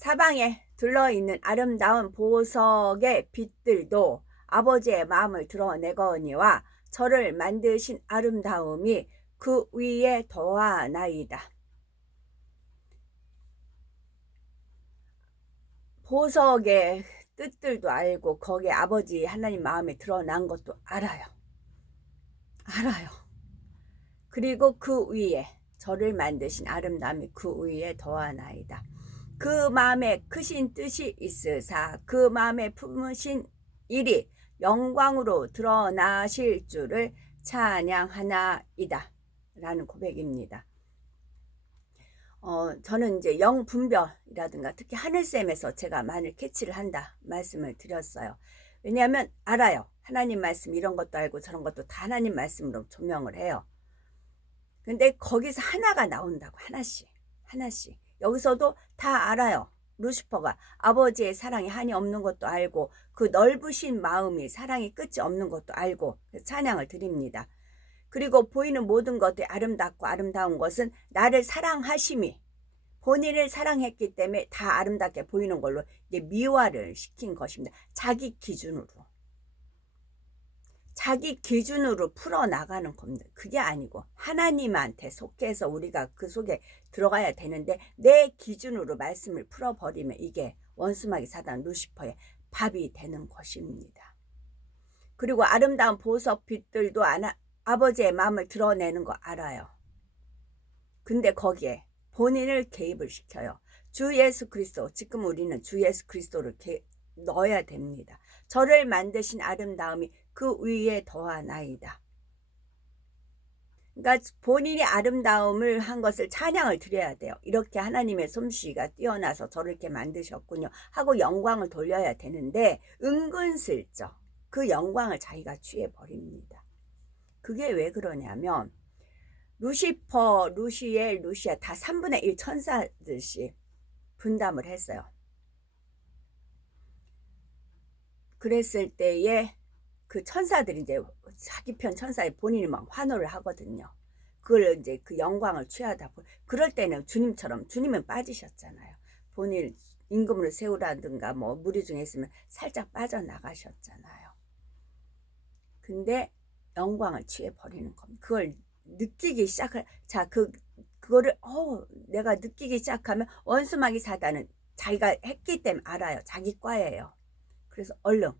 사방에 둘러있는 아름다운 보석의 빛들도 아버지의 마음을 드러내거니와 저를 만드신 아름다움이 그 위에 더하나이다. 보석의 뜻들도 알고 거기에 아버지 하나님 마음에 드러난 것도 알아요. 그리고 그 위에 저를 만드신 아름다움이 그 위에 더하나이다. 그 마음에 크신 뜻이 있으사 그 마음에 품으신 일이 영광으로 드러나실 줄을 찬양하나이다 라는 고백입니다. 저는 이제 영분별이라든가 특히 하늘샘에서 제가 많이 캐치를 한다 말씀을 드렸어요. 왜냐하면 알아요. 하나님 말씀 이런 것도 알고 저런 것도 다 하나님 말씀으로 조명을 해요. 근데 거기서 하나가 나온다고. 하나씩 여기서도 다 알아요. 루시퍼가 아버지의 사랑이 한이 없는 것도 알고 그 넓으신 마음이 사랑이 끝이 없는 것도 알고 찬양을 드립니다. 그리고 보이는 모든 것들이 아름답고 아름다운 것은 나를 사랑하심이 본인을 사랑했기 때문에 다 아름답게 보이는 걸로 이제 미화를 시킨 것입니다. 자기 기준으로 풀어나가는 겁니다. 그게 아니고 하나님한테 속해서 우리가 그 속에 들어가야 되는데 내 기준으로 말씀을 풀어버리면 이게 원수마귀 사단 루시퍼의 밥이 되는 것입니다. 그리고 아름다운 보석 빛들도 아버지의 마음을 드러내는 거 알아요. 근데 거기에 본인을 개입을 시켜요. 주 예수 그리스도, 지금 우리는 주 예수 그리스도를 넣어야 됩니다. 저를 만드신 아름다움이 그 위에 더하나이다. 그러니까 본인이 아름다움을 한 것을 찬양을 드려야 돼요. 이렇게 하나님의 솜씨가 뛰어나서 저를 이렇게 만드셨군요 하고 영광을 돌려야 되는데 은근슬쩍 그 영광을 자기가 취해버립니다. 그게 왜 그러냐면 루시퍼, 루시엘, 루시아 다 3분의 1 천사들씩 분담을 했어요. 그랬을 때에 그 천사들이 이제 자기 편 천사에 본인이 막 환호를 하거든요. 그걸 이제 그 영광을 취하다 그럴 때는 주님은 빠지셨잖아요. 본인 임금으로 세우라든가 뭐 무리 중에 있으면 살짝 빠져나가셨잖아요. 근데 영광을 취해버리는 겁니다. 그걸 느끼기 시작할 그거를 내가 느끼기 시작하면 원수마귀 사단은 자기가 했기 때문에 알아요. 자기 과예요. 그래서 얼른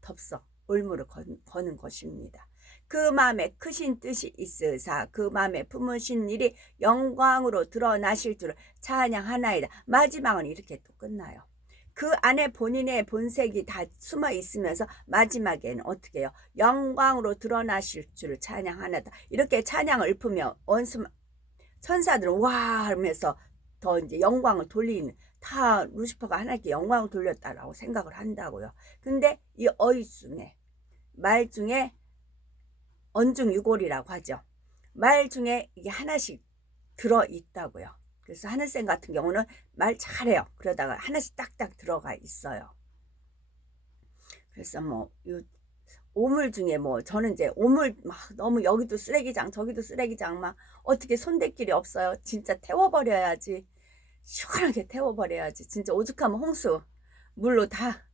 덥석 올무를 거는 것입니다. 그 마음에 크신 뜻이 있으사 그 마음에 품으신 일이 영광으로 드러나실 줄을 찬양하나이다. 마지막은 이렇게 또 끝나요. 그 안에 본인의 본색이 다 숨어 있으면서 마지막에는 어떻게 해요? 영광으로 드러나실 줄을 찬양하나다. 이렇게 찬양을 읊으며 천사들은 와 하면서 더 이제 영광을 돌리는 다 루시퍼가 하나님께 영광을 돌렸다라고 생각을 한다고요. 근데 이 어휘중에 말 중에 언중유골이라고 하죠. 말 중에 이게 하나씩 들어있다고요. 그래서 하늘쌤 같은 경우는 말 잘해요. 그러다가 하나씩 딱딱 들어가 있어요. 그래서 뭐 오물 중에 뭐 저는 이제 오물 막 너무 여기도 쓰레기장 저기도 쓰레기장 막 어떻게 손댈 길이 없어요. 진짜 태워버려야지. 시원하게 태워버려야지. 진짜 오죽하면 홍수 물로 다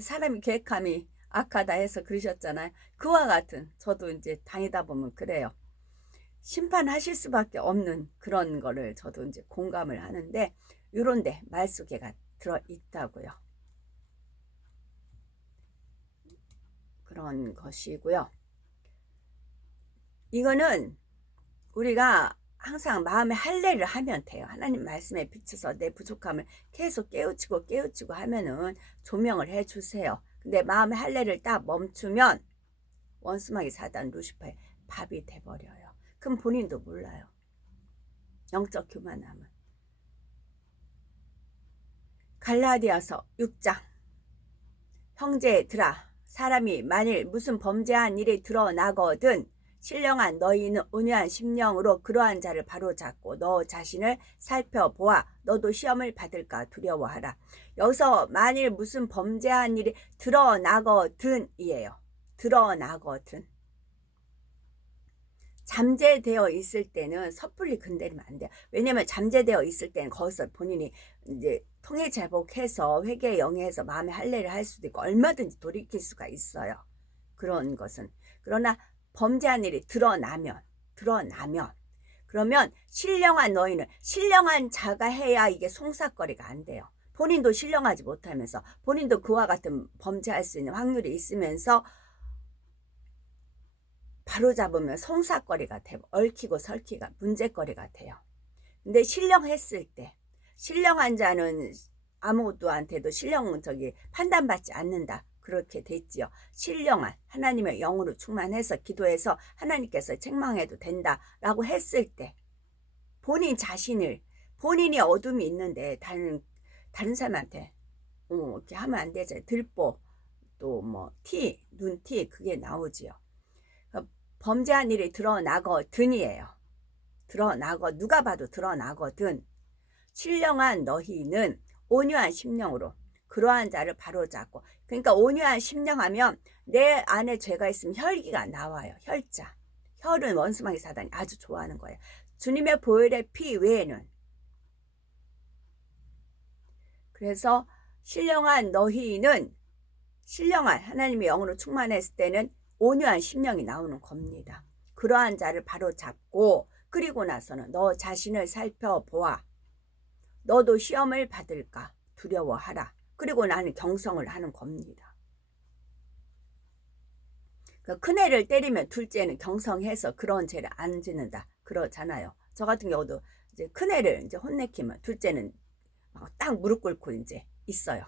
사람이 계획함이 악하다 해서 그러셨잖아요. 그와 같은 저도 이제 다니다 보면 그래요. 심판하실 수밖에 없는 그런 거를 저도 이제 공감을 하는데 요런데 말 속에가 들어있다고요. 그런 것이고요. 이거는 우리가 항상 마음에 할례를 하면 돼요. 하나님 말씀에 비춰서 내 부족함을 계속 깨우치고 하면은 조명을 해주세요. 근데 마음의 할례를 딱 멈추면 원수마귀 사단 루시퍼의 밥이 돼버려요. 그럼 본인도 몰라요. 영적 교만함은. 갈라디아서 6장 형제들아 사람이 만일 무슨 범죄한 일이 드러나거든 신령한 너희는 온유한 심령으로 그러한 자를 바로잡고 너 자신을 살펴보아 너도 시험을 받을까 두려워하라. 여기서 만일 무슨 범죄한 일이 드러나거든 이에요. 드러나거든. 잠재되어 있을 때는 섣불리 건드리면 안 돼요. 왜냐면 잠재되어 있을 때는 거기서 본인이 이제 통해자복해서 회개에 영해서 마음의 할례를 할 수도 있고 얼마든지 돌이킬 수가 있어요. 그런 것은. 그러나 범죄한 일이 드러나면 그러면 신령한 너희는, 신령한 자가 해야 이게 송사거리가 안 돼요. 본인도 신령하지 못하면서 본인도 그와 같은 범죄할 수 있는 확률이 있으면서 바로잡으면 송사거리가 되고 얽히고 설키가 문제거리가 돼요. 근데 신령했을 때, 신령한 자는 아무도한테도 판단받지 않는다. 그렇게 됐지요. 신령한 하나님의 영으로 충만해서 기도해서 하나님께서 책망해도 된다라고 했을 때 본인 자신을, 본인이 어둠이 있는데 다른 사람한테 이렇게 하면 안 되죠. 들보 또 뭐 눈티 그게 나오지요. 범죄한 일이 드러나거든이에요. 누가 봐도 드러나거든. 신령한 너희는 온유한 심령으로 그러한 자를 바로잡고, 그러니까 온유한 심령하면 내 안에 죄가 있으면 혈기가 나와요. 혈은 원수마귀 사단이 아주 좋아하는 거예요. 주님의 보혈의 피 외에는. 그래서 신령한 너희는, 신령한 하나님의 영으로 충만했을 때는 온유한 심령이 나오는 겁니다. 그러한 자를 바로잡고, 그리고 나서는 너 자신을 살펴보아. 너도 시험을 받을까 두려워하라. 그리고 나는 경성을 하는 겁니다. 큰 애를 때리면 둘째는 경성해서 그런 죄를 안 짓는다 그러잖아요. 저 같은 경우도 이제 큰 애를 이제 혼내키면 둘째는 딱 무릎 꿇고 이제 있어요.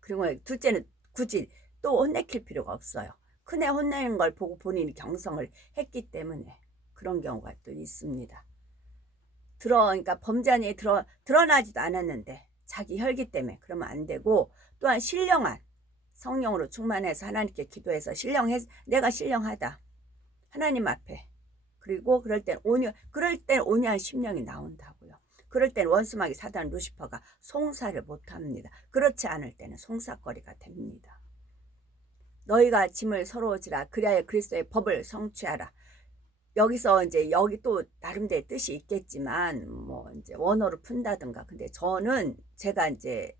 그리고 둘째는 굳이 또 혼내킬 필요가 없어요. 큰 애 혼내는 걸 보고 본인이 경성을 했기 때문에 그런 경우가 또 있습니다. 그러니까 범죄한 일이 드러나지도 않았는데 자기 혈기 때문에 그러면 안 되고, 또한 신령한 성령으로 충만해서 하나님께 기도해서 내가 신령하다 하나님 앞에. 그리고 그럴 땐 온유한 심령이 나온다고요. 그럴 땐 원수마귀 사단 루시퍼가 송사를 못합니다. 그렇지 않을 때는 송사거리가 됩니다. 너희가 짐을 서로 지라 그리하여 그리스도의 법을 성취하라. 여기서 이제 여기 또 나름대로 뜻이 있겠지만 뭐 이제 원어로 푼다든가, 근데 저는 제가 이제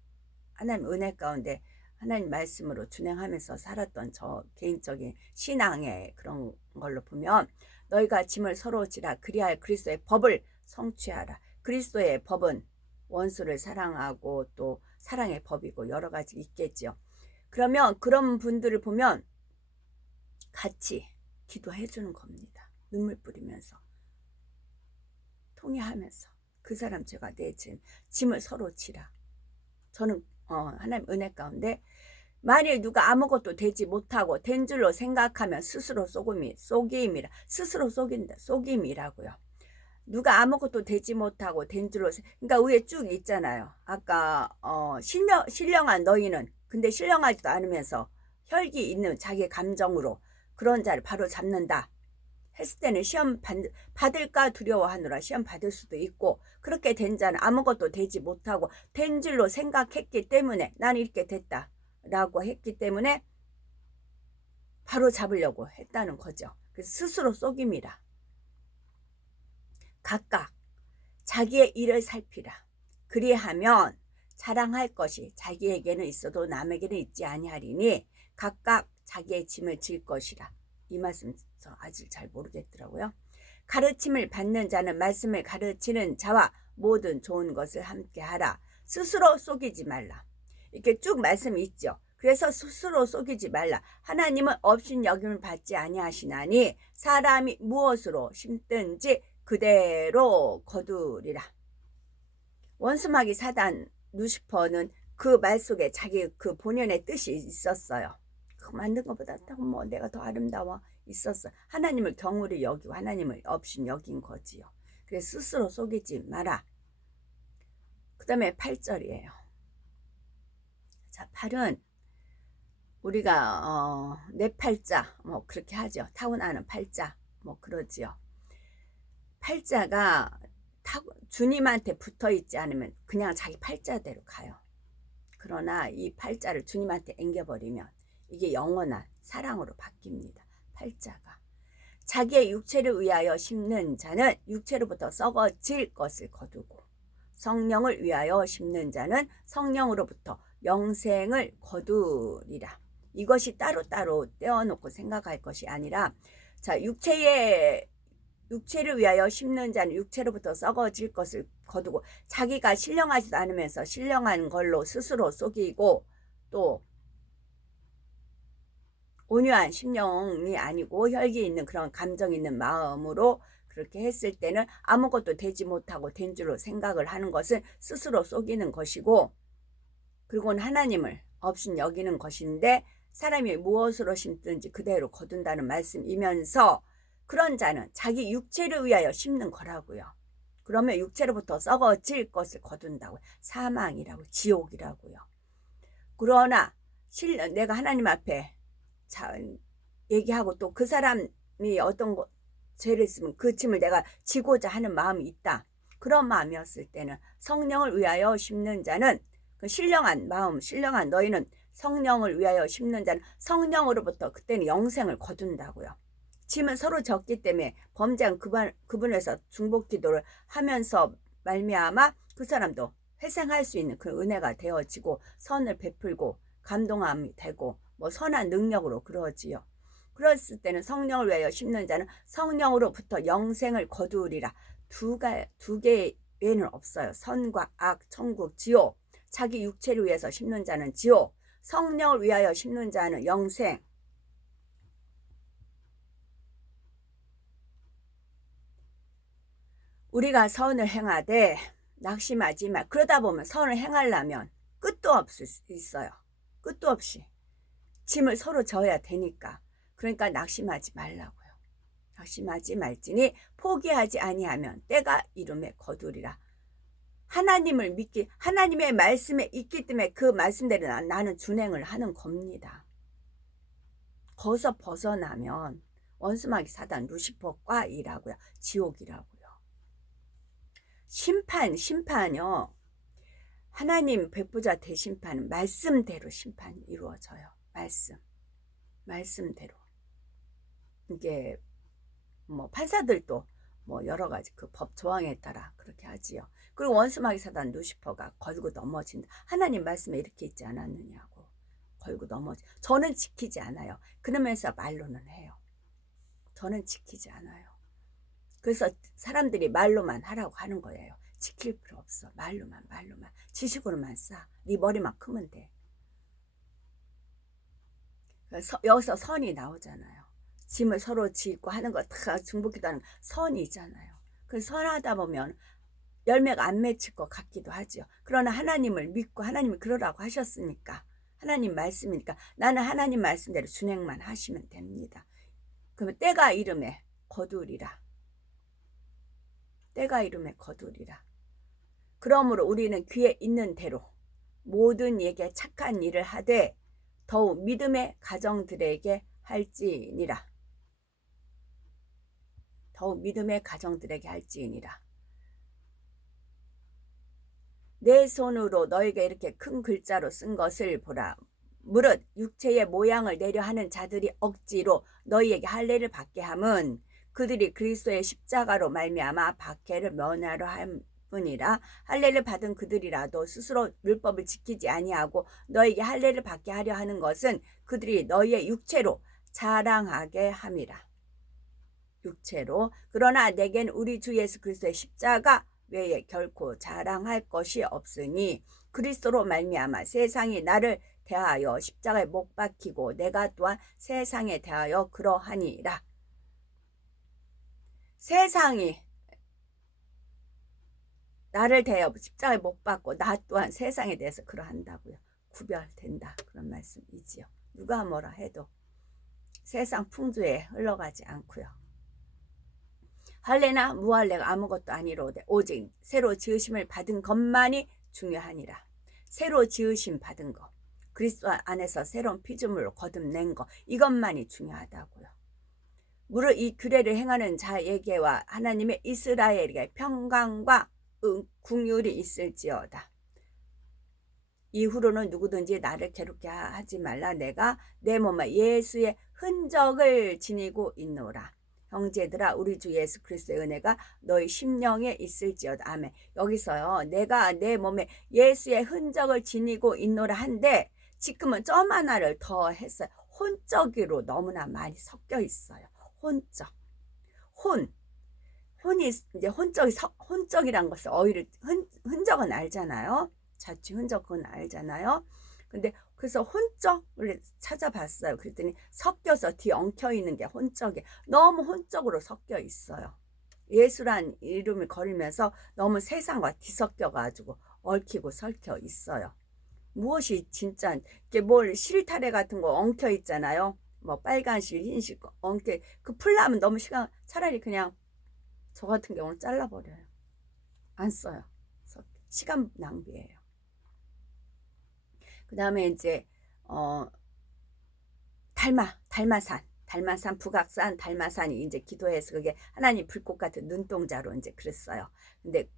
하나님 은혜 가운데 하나님 말씀으로 준행하면서 살았던 저 개인적인 신앙의 그런 걸로 보면, 너희가 짐을 서로 지라 그리하여 그리스도의 법을 성취하라. 그리스도의 법은 원수를 사랑하고 또 사랑의 법이고 여러 가지 있겠죠. 그러면 그런 분들을 보면 같이 기도해 주는 겁니다. 눈물 뿌리면서 통회하면서 그 사람 죄가 내 짐을 서로 지라. 저는 하나님 은혜 가운데 만일 누가 아무것도 되지 못하고 된 줄로 생각하면 스스로 속임이라. 스스로 속임이라고요. 누가 아무것도 되지 못하고 된 줄로, 그러니까 위에 쭉 있잖아요. 아까 신령한 너희는, 근데 신령하지도 않으면서 혈기 있는 자기 감정으로 그런 자를 바로 잡는다 했을 때는 시험 받을까 두려워하느라 시험 받을 수도 있고, 그렇게 된 자는 아무것도 되지 못하고 된 줄로 생각했기 때문에 나는 이렇게 됐다 라고 했기 때문에 바로 잡으려고 했다는 거죠. 그래서 스스로 속임이라. 각각 자기의 일을 살피라. 그리하면 자랑할 것이 자기에게는 있어도 남에게는 있지 아니하리니 각각 자기의 짐을 질 것이라. 이 말씀 저 아직 잘 모르겠더라고요. 가르침을 받는 자는 말씀을 가르치는 자와 모든 좋은 것을 함께 하라. 스스로 속이지 말라. 이렇게 쭉 말씀이 있죠. 그래서 스스로 속이지 말라. 하나님은 업신여김을 받지 아니하시나니 사람이 무엇으로 심든지 그대로 거두리라. 원수마귀 사단 루시퍼는 그 말 속에 자기 그 본연의 뜻이 있었어요. 그 만든 것보다 뭐 내가 더 아름다워 있었어. 하나님을 경홀히 여기고 하나님을 업신 여긴 거지요. 그래서 스스로 속이지 마라. 그 다음에 8절이에요. 자, 8은 우리가 내 팔자 뭐 그렇게 하죠. 타고나는 팔자 뭐 그러지요. 팔자가 주님한테 붙어있지 않으면 그냥 자기 팔자대로 가요. 그러나 이 팔자를 주님한테 앵겨버리면 이게 영원한 사랑으로 바뀝니다. 팔자가 자기의 육체를 위하여 심는 자는 육체로부터 썩어질 것을 거두고 성령을 위하여 심는 자는 성령으로부터 영생을 거두리라. 이것이 따로따로 떼어놓고 생각할 것이 아니라, 자, 육체를 위하여 심는 자는 육체로부터 썩어질 것을 거두고, 자기가 신령하지도 않으면서 신령한 걸로 스스로 속이고, 또 온유한 심령이 아니고 혈기 있는 그런 감정 있는 마음으로 그렇게 했을 때는 아무것도 되지 못하고 된 줄로 생각을 하는 것은 스스로 속이는 것이고, 그리고는 하나님을 없인 여기는 것인데, 사람이 무엇으로 심든지 그대로 거둔다는 말씀이면서, 그런 자는 자기 육체를 위하여 심는 거라고요. 그러면 육체로부터 썩어질 것을 거둔다고요. 사망이라고, 지옥이라고요. 그러나 내가 하나님 앞에 얘기하고 또 그 사람이 어떤 죄를 했으면 그 짐을 내가 지고자 하는 마음이 있다. 그런 마음이었을 때는 성령을 위하여 심는 자는, 그 신령한 마음, 신령한 너희는 성령을 위하여 심는 자는 성령으로부터 그때는 영생을 거둔다고요. 짐은 서로 졌기 때문에 범죄한 그분에서 중복 기도를 하면서 말미암아 그 사람도 회생할 수 있는 그 은혜가 되어지고 선을 베풀고 감동함이 되고 뭐 선한 능력으로 그러지요. 그랬을 때는 성령을 위하여 심는 자는 성령으로부터 영생을 거두리라. 두 개 외에는 없어요. 선과 악, 천국, 지옥. 자기 육체를 위해서 심는 자는 지옥, 성령을 위하여 심는 자는 영생. 우리가 선을 행하되 낙심하지 마. 그러다 보면 선을 행하려면 끝도 없을 수 있어요. 끝도 없이 짐을 서로 져야 되니까. 그러니까 낙심하지 말라고요. 낙심하지 말지니 포기하지 아니하면 때가 이름에 거두리라. 하나님을 믿기, 하나님의 말씀에 있기 때문에 그 말씀대로 나는 준행을 하는 겁니다. 거기서 벗어나면 원수마귀 사단 루시퍼과 이라고요. 지옥이라고요. 심판요. 하나님 백부자 대심판은 말씀대로 심판이 이루어져요. 말씀대로. 이게 뭐 판사들도 뭐 여러 가지 그 법 조항에 따라 그렇게 하지요. 그리고 원수마귀 사단 루시퍼가 걸고 넘어진다. 하나님 말씀에 이렇게 있지 않았느냐고. 걸고 넘어지. 저는 지키지 않아요. 그러면서 말로는 해요. 저는 지키지 않아요. 그래서 사람들이 말로만 하라고 하는 거예요. 지킬 필요 없어. 말로만. 지식으로만 싸. 네 머리만 크면 돼. 여기서 선이 나오잖아요. 짐을 서로 짓고 하는 거 다 중복기도 하는 선이잖아요. 그래서 선하다 보면 열매가 안 맺힐 것 같기도 하죠. 그러나 하나님을 믿고 하나님이 그러라고 하셨으니까, 하나님 말씀이니까 나는 하나님 말씀대로 준행만 하시면 됩니다. 그러면 때가 이름에 거두리라. 때가 이름에 거두리라. 그러므로 우리는 귀에 있는 대로 모든 이에게 착한 일을 하되 더욱 믿음의 가정들에게 할지니라. 더욱 믿음의 가정들에게 할지니라. 내 손으로 너에게 이렇게 큰 글자로 쓴 것을 보라. 무릇 육체의 모양을 내려 하는 자들이 억지로 너희에게 할례를 받게 함은 그들이 그리스도의 십자가로 말미암아 박해를 면하려 함뿐이라. 할례를 받은 그들이라도 스스로 율법을 지키지 아니하고 너에게 할례를 받게 하려 하는 것은 그들이 너희의 육체로 자랑하게 함이라. 육체로. 그러나 내겐 우리 주 예수 그리스도의 십자가 외에 결코 자랑할 것이 없으니 그리스도로 말미암아 세상이 나를 대하여 십자가에 못 박히고 내가 또한 세상에 대하여 그러하니라. 세상이 나를 대하여 십자가에 못 박고 나 또한 세상에 대해서 그러한다고요. 구별된다. 그런 말씀이지요. 누가 뭐라 해도 세상 풍조에 흘러가지 않고요. 할례나 무할례가 아무것도 아니로되 오직 새로 지으심을 받은 것만이 중요하니라. 새로 지으심 받은 것, 그리스도 안에서 새로운 피조물로 거듭낸 것, 이것만이 중요하다고요. 무릇 이 규례를 행하는 자에게와 하나님의 이스라엘에게 평강과 긍휼이 있을지어다. 이후로는 누구든지 나를 괴롭게 하지 말라. 내가 내 몸에 예수의 흔적을 지니고 있노라. 형제들아 우리 주 예수 그리스도의 은혜가 너희 심령에 있을지어다. 아멘. 여기서요. 내가 내 몸에 예수의 흔적을 지니고 있노라 한데 지금은 점 하나를 더 했어요. 혼적으로 너무나 많이 섞여 있어요. 혼적. 혼이 이제 혼적이란 것을 어휘를 흔적은 알잖아요. 자취 흔적 그건 알잖아요. 근데 그래서 혼적을 찾아봤어요. 그랬더니 섞여서 뒤 엉켜 있는 게 혼적이 너무 혼적으로 섞여 있어요. 예수란 이름을 걸으면서 너무 세상과 뒤섞여 가지고 얽히고 설켜 있어요. 무엇이 진짜 이게 뭘 실타래 같은 거 엉켜 있잖아요. 뭐 빨간실 흰실 엉켜 그 풀려면 너무 시간 차라리 그냥 저 같은 경우는 잘라버려요. 안 써요. 시간 낭비예요. 그 다음에 이제 달마산 북악산 달마산이 이제 기도해서 그게 하나님 불꽃 같은 눈동자로 이제 그랬어요. 근데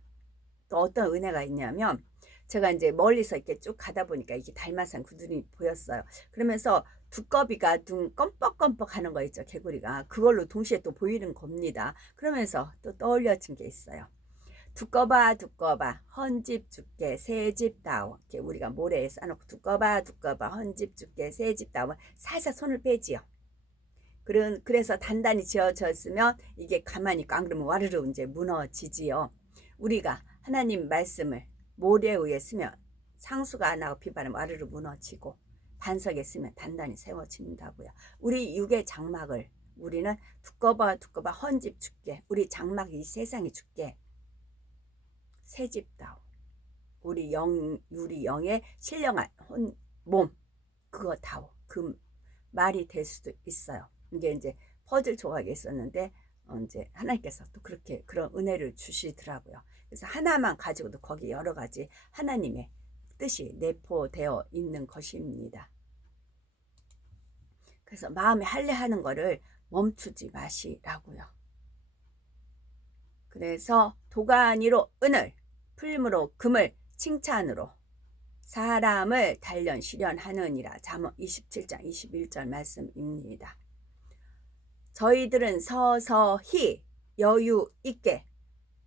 또 어떤 은혜가 있냐면 제가 이제 멀리서 이렇게 쭉 가다 보니까 이게 달마산 그 눈이 보였어요. 그러면서 두꺼비가 눈 껌뻑껌뻑 하는 거 있죠. 개구리가 그걸로 동시에 또 보이는 겁니다. 그러면서 또 떠올려진 게 있어요. 두꺼봐 헌집 줄게 새집 다오. 이렇게 우리가 모래에 싸놓고 두꺼봐 헌집 줄게 새집 다오. 살살 손을 빼지요. 그래서 단단히 지어졌으면 이게 가만히 꽝 그러면 와르르 이제 무너지지요. 우리가 하나님 말씀을 모래에 의해 쓰면 상수가 안 하고 비바람 와르르 무너지고 반석에 쓰면 단단히 세워진다고요. 우리 육의 장막을 우리는 두꺼봐 헌집 줄게. 우리 장막 이 세상에 줄게. 새집다오. 우리 영의 신령한 몸 그거 다오. 그 말이 될 수도 있어요. 이게 이제 퍼즐 조각이 있었는데 이제 하나님께서 또 그렇게 그런 은혜를 주시더라고요. 그래서 하나만 가지고도 거기 여러 가지 하나님의 뜻이 내포되어 있는 것입니다. 그래서 마음에 할례하는 거를 멈추지 마시라고요. 그래서 도가니로 은을, 풀무로 금을, 칭찬으로 사람을 단련 실현하느니라. 잠언 27장 21절 말씀입니다. 저희들은 서서히 여유 있게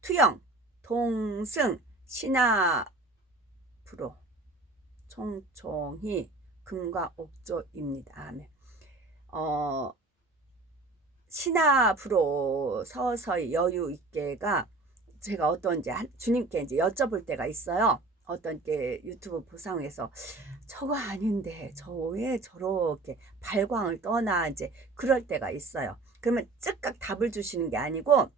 투영, 동승, 신압으로 총총히 금과 옥조입니다. 아멘. 신압으로 서서히 여유 있게가 제가 어떤 이제 주님께 이제 여쭤볼 때가 있어요. 어떤 게 유튜브 보상에서 저거 아닌데 저 왜 저렇게 발광을 떠나 이제 그럴 때가 있어요. 그러면 즉각 답을 주시는 게 아니고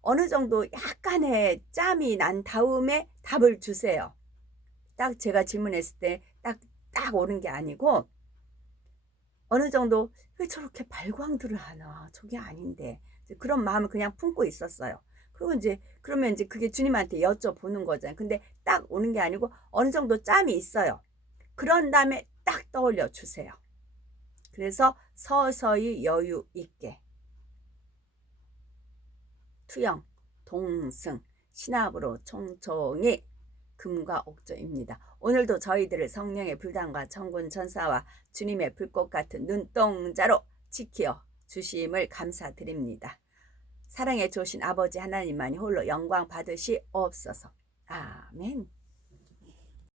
어느 정도 약간의 짬이 난 다음에 답을 주세요. 딱 제가 질문했을 때 딱 오는 게 아니고 어느 정도 왜 저렇게 발광들을 하나 저게 아닌데 그런 마음을 그냥 품고 있었어요. 그리고 이제 그러면 이제 그게 주님한테 여쭤보는 거잖아요. 근데 딱 오는 게 아니고 어느 정도 짬이 있어요. 그런 다음에 딱 떠올려 주세요. 그래서 서서히 여유 있게 투영, 동승, 신압으로 총총히 금과 옥조입니다. 오늘도 저희들을 성령의 불단과 천군 천사와 주님의 불꽃 같은 눈동자로 지켜 주심을 감사드립니다. 사랑해 주신 아버지 하나님만이 홀로 영광 받으시옵소서. 아멘.